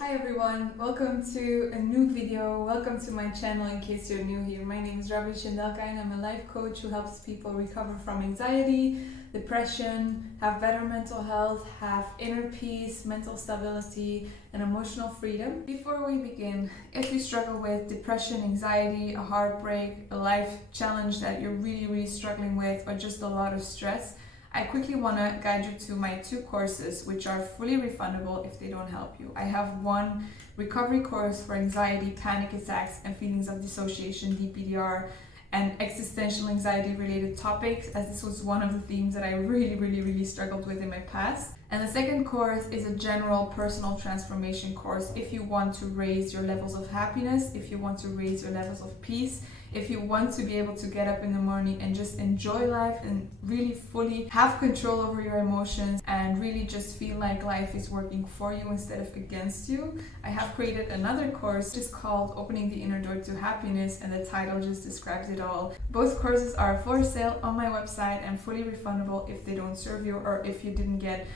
Hi everyone, welcome to a new video. Welcome to my channel in case you're new here. My name is Ravi Shandelka and I'm a life coach who helps people recover from anxiety, depression, have better mental health, have inner peace, mental stability, and emotional freedom. Before we begin, if you struggle with depression, anxiety, a heartbreak, a life challenge that you're really struggling with, or just a lot of stress, I quickly want to guide you to my 2 courses, which are fully refundable if they don't help you. I have one recovery course for anxiety, panic attacks, and feelings of dissociation, DPDR, and existential anxiety related topics, as this was one of the themes that I really struggled with in my past. And the second course is a general personal transformation course if you want to raise your levels of happiness, if you want to raise your levels of peace, if you want to be able to get up in the morning and just enjoy life and really fully have control over your emotions and really just feel like life is working for you instead of against you. I have created another course just called Opening the Inner Door to Happiness, and the title just describes it all. Both courses are for sale on my website and fully refundable if they don't serve you or if you didn't get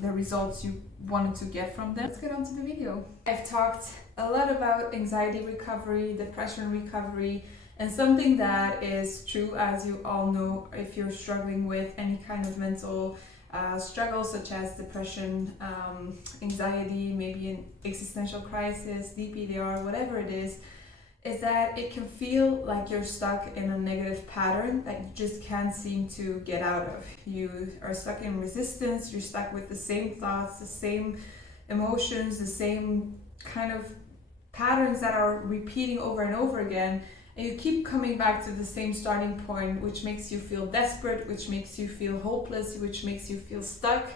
the results you wanted to get from them. Let's get on to the video. I've talked a lot about anxiety recovery, depression recovery, and something that is true, as you all know, if you're struggling with any kind of mental struggle such as depression, anxiety, maybe an existential crisis, DPDR, whatever it is that it can feel like you're stuck in a negative pattern that you just can't seem to get out of. You are stuck in resistance, you're stuck with the same thoughts, the same emotions, the same kind of patterns that are repeating over and over again, and you keep coming back to the same starting point, which makes you feel desperate, which makes you feel hopeless, which makes you feel stuck.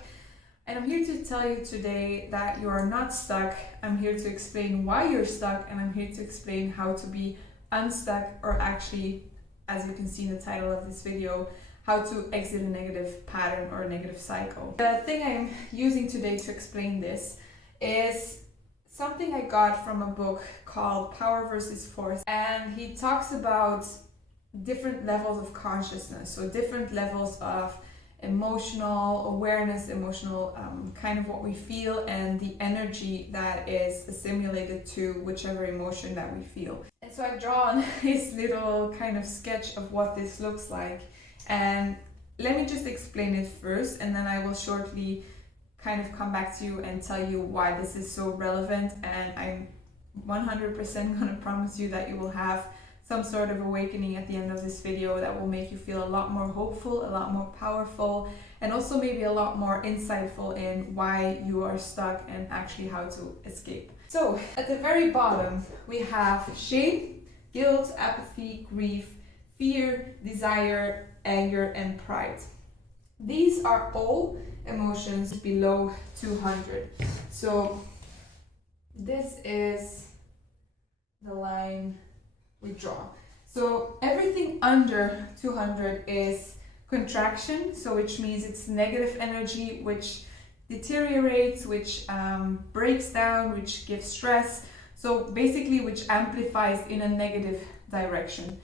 And I'm here to tell you today that you are not stuck. I'm here to explain why you're stuck, and I'm here to explain how to be unstuck, or actually, as you can see in the title of this video, how to exit a negative pattern or a negative cycle. The thing I'm using today to explain this is something I got from a book called Power versus Force, and he talks about different levels of consciousness, so different levels of emotional awareness, emotional kind of what we feel, and the energy that is assimilated to whichever emotion that we feel. And so I've drawn this little kind of sketch of what this looks like, and let me just explain it first, and then I will shortly kind of come back to you and tell you why this is so relevant. And I'm 100% gonna promise you that you will have some sort of awakening at the end of this video that will make you feel a lot more hopeful, a lot more powerful, and also maybe a lot more insightful in why you are stuck and actually how to escape. So at the very bottom, we have shame, guilt, apathy, grief, fear, desire, anger, and pride. These are all emotions below 200. So this is the line we draw. So everything under 200 is contraction, so which means it's negative energy, which deteriorates, which breaks down, which gives stress, so basically which amplifies in a negative direction.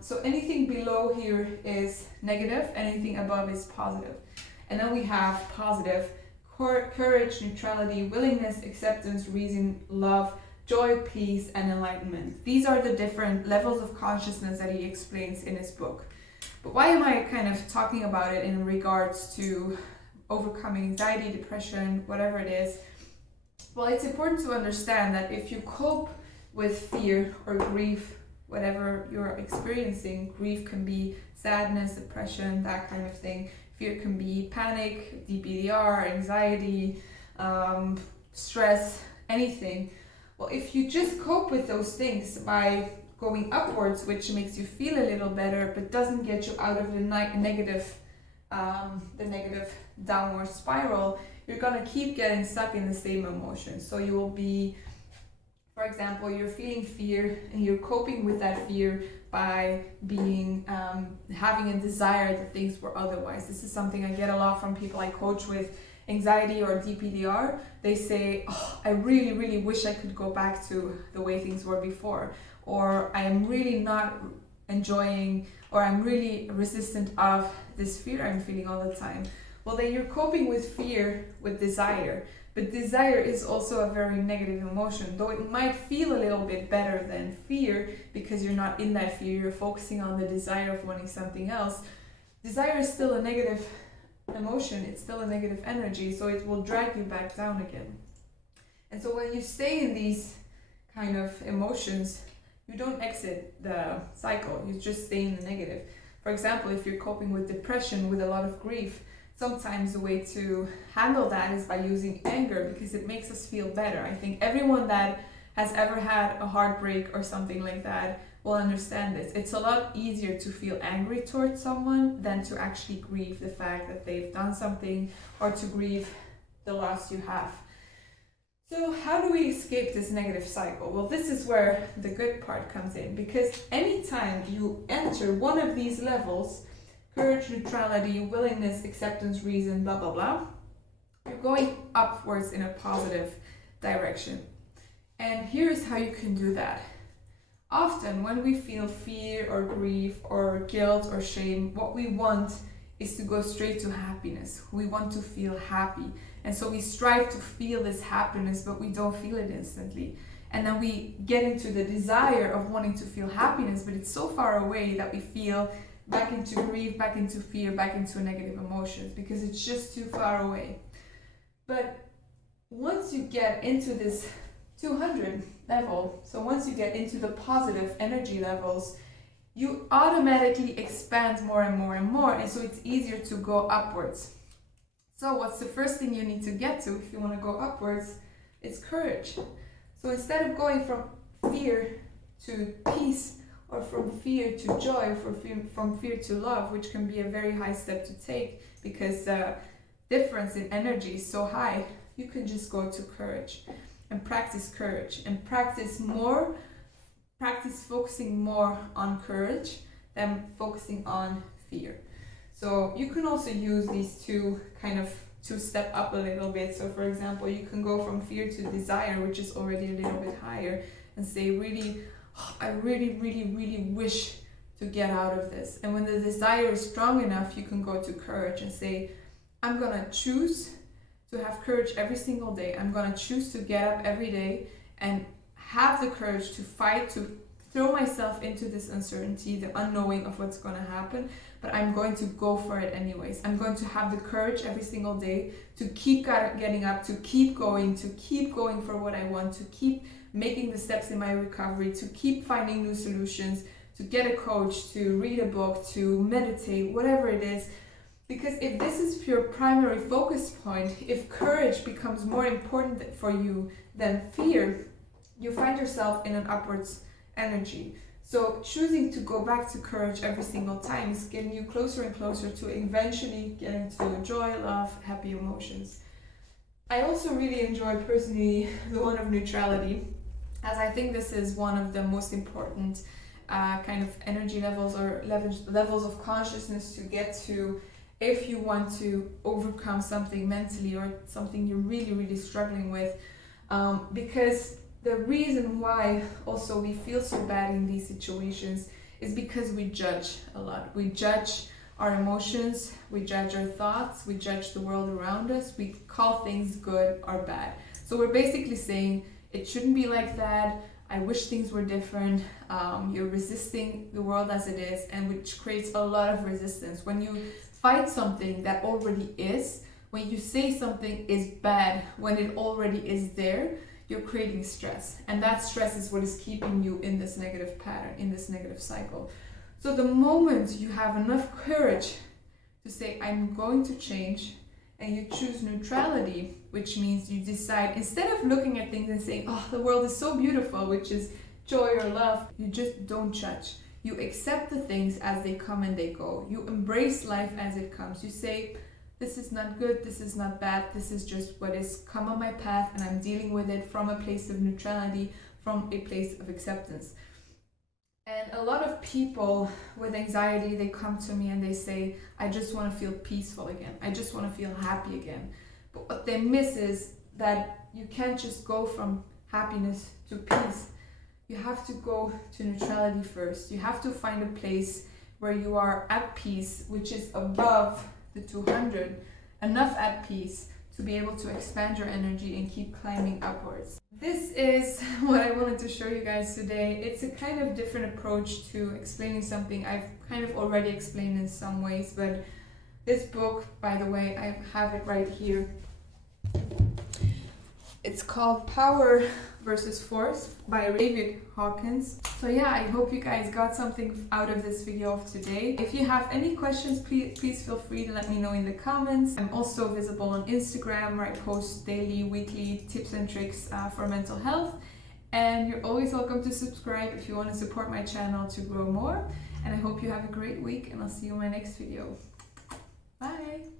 So anything below here is negative, anything above is positive. And then we have positive: courage, neutrality, willingness, acceptance, reason, love, joy, peace, and enlightenment. These are the different levels of consciousness that he explains in his book. But why am I kind of talking about it in regards to overcoming anxiety, depression, whatever it is? Well, it's important to understand that if you cope with fear or grief, whatever you're experiencing, grief can be sadness, depression, that kind of thing. Fear can be panic, DPDR, anxiety, stress, anything. Well, if you just cope with those things by going upwards, which makes you feel a little better, but doesn't get you out of the negative downward spiral, you're gonna keep getting stuck in the same emotion. So you will be, for example, you're feeling fear and you're coping with that fear by being having a desire that things were otherwise. This is something I get a lot from people I coach with anxiety or DPDR. They say, oh, I really wish I could go back to the way things were before, or I am really not enjoying, or I'm really resistant of this fear I'm feeling all the time. Well, then you're coping with fear with desire. But desire is also a very negative emotion, though it might feel a little bit better than fear because you're not in that fear, you're focusing on the desire of wanting something else. Desire is still a negative emotion, it's still a negative energy, so it will drag you back down again. And so when you stay in these kind of emotions, you don't exit the cycle, you just stay in the negative. For example, if you're coping with depression, with a lot of grief, sometimes the way to handle that is by using anger, because it makes us feel better. I think everyone that has ever had a heartbreak or something like that will understand this. It's a lot easier to feel angry towards someone than to actually grieve the fact that they've done something or to grieve the loss you have. So how do we escape this negative cycle? Well, this is where the good part comes in, because anytime you enter one of these levels, courage, neutrality, willingness, acceptance, reason, blah, blah, blah, you're going upwards in a positive direction. And here's how you can do that. Often when we feel fear or grief or guilt or shame, what we want is to go straight to happiness. We want to feel happy. And so we strive to feel this happiness, but we don't feel it instantly. And then we get into the desire of wanting to feel happiness, but it's so far away that we feel back into grief, back into fear, back into negative emotions, because it's just too far away. But once you get into this 200 level, so once you get into the positive energy levels, you automatically expand more and more and more, and so it's easier to go upwards. So what's the first thing you need to get to if you want to go upwards? It's courage. So instead of going from fear to peace, or from fear to joy, or from fear to love, which can be a very high step to take because the difference in energy is so high, you can just go to courage and practice courage and practice focusing more on courage than focusing on fear. So you can also use these two kind of to step up a little bit. So for example, you can go from fear to desire, which is already a little bit higher, and say I really wish to get out of this. And when the desire is strong enough, you can go to courage and say, I'm gonna choose to have courage every single day. I'm gonna choose to get up every day and have the courage to fight, to throw myself into this uncertainty, the unknowing of what's going to happen, but I'm going to go for it anyways. I'm going to have the courage every single day to keep getting up, to keep going for what I want, to keep making the steps in my recovery, to keep finding new solutions, to get a coach, to read a book, to meditate, whatever it is. Because if this is your primary focus point, if courage becomes more important for you than fear, you find yourself in an upwards energy. So choosing to go back to courage every single time is getting you closer and closer to eventually getting to joy, love, happy emotions. I also really enjoy personally the one of neutrality, as I think this is one of the most important kind of energy levels or levels of consciousness to get to if you want to overcome something mentally or something you're really struggling with, because the reason why also we feel so bad in these situations is because we judge a lot. We judge our emotions, we judge our thoughts, we judge the world around us, we call things good or bad. So we're basically saying it shouldn't be like that, I wish things were different, you're resisting the world as it is, and which creates a lot of resistance. When you fight something that already is, when you say something is bad when it already is there, you're creating stress, and that stress is what is keeping you in this negative pattern, in this negative cycle. So the moment you have enough courage to say, I'm going to change, and you choose neutrality, which means you decide, instead of looking at things and saying, oh, the world is so beautiful, which is joy or love, you just don't judge. You accept the things as they come and they go. You embrace life as it comes. You say, this is not good, this is not bad, this is just what has come on my path, and I'm dealing with it from a place of neutrality, from a place of acceptance. And a lot of people with anxiety, they come to me and they say, I just want to feel peaceful again. I just want to feel happy again. But what they miss is that you can't just go from happiness to peace. You have to go to neutrality first. You have to find a place where you are at peace, which is above the 200, enough at peace to be able to expand your energy and keep climbing upwards. This is what I wanted to show you guys today. It's a kind of different approach to explaining something I've kind of already explained in some ways, but this book, by the way, I have it right here. It's called Power versus Force by David Hawkins. So yeah, I hope you guys got something out of this video of today. If you have any questions, please feel free to let me know in the comments. I'm also visible on Instagram, where I post daily, weekly tips and tricks for mental health. And you're always welcome to subscribe if you want to support my channel to grow more. And I hope you have a great week, and I'll see you in my next video. Bye!